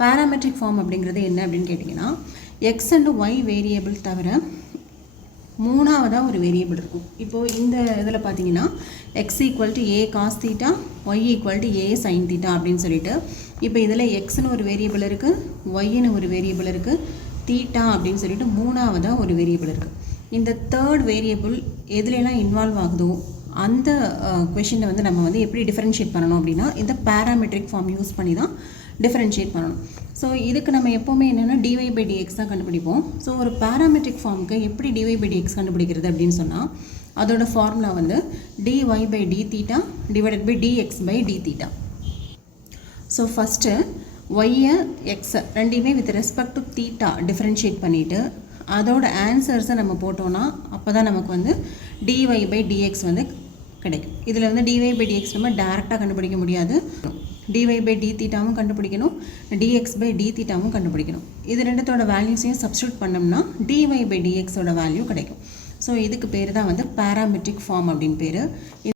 Parametric form அப்படிங்கிறது என்ன அப்படின்னு கேட்டிங்கன்னா எக்ஸ் அண்ட் ஒய் வேரியபிள் தவிர மூணாவதாக ஒரு வேரியபிள் இருக்கும். இப்போது இந்த இதில் பார்த்தீங்கன்னா x equal to a cos theta, y equal to a sin theta அப்படின்னு சொல்லிட்டு இப்போ இதில் எக்ஸ்னு ஒரு வேரியபிள் இருக்குது, ஒய்னு ஒரு வேரியபிள் இருக்குது, தீட்டா அப்படின்னு சொல்லிட்டு மூணாவதாக ஒரு வேரியபிள் இருக்குது. இந்த தேர்ட் வேரியபிள் எதுலெல்லாம் இன்வால்வ் ஆகுதோ அந்த கொஷினை வந்து நம்ம வந்து எப்படி டிஃபரன்ஷியேட் பண்ணணும் அப்படின்னா இந்த பேராமெட்ரிக் ஃபார்ம் யூஸ் பண்ணி தான் டிஃபரன்ஷியேட் பண்ணணும். ஸோ இதுக்கு நம்ம எப்போவுமே என்னென்னா டிவை பை டிஎக்ஸ் தான் கண்டுபிடிப்போம். ஸோ ஒரு பேராமெட்ரிக் ஃபார்முக்கு எப்படி டிவை பை டிஎக்ஸ் கண்டுபிடிக்கிறது அப்படின்னு சொன்னால் அதோட ஃபார்முலா வந்து dy by d theta divided by dx by d theta. So first ஒய்யை எக்ஸை ரெண்டையுமே with respect to theta differentiate பண்ணிவிட்டு அதோட ஆன்சர்ஸை நம்ம போட்டோன்னா அப்போ தான் நமக்கு வந்து டிஒய் பை டிஎக்ஸ் வந்து கிடைக்கும். இதில் வந்து டிஒய் பை டிஎக்ஸ் நம்ம டேரெக்டாக கண்டுபிடிக்க முடியாது. டிஒய் பை டி தீட்டாவும் கண்டுபிடிக்கணும், டிஎக்ஸ் பை டி தீட்டாவும் கண்டுபிடிக்கணும். இது ரெண்டுத்தோட வேல்யூஸையும் சப்ஸ்டியூட் பண்ணோம்னா டிஒய் பை டிஎக்ஸோட வேல்யூ கிடைக்கும். ஸோ இதுக்கு பேர் தான் வந்து பேராமெட்ரிக் ஃபார்ம் அப்படின்னு பேர்.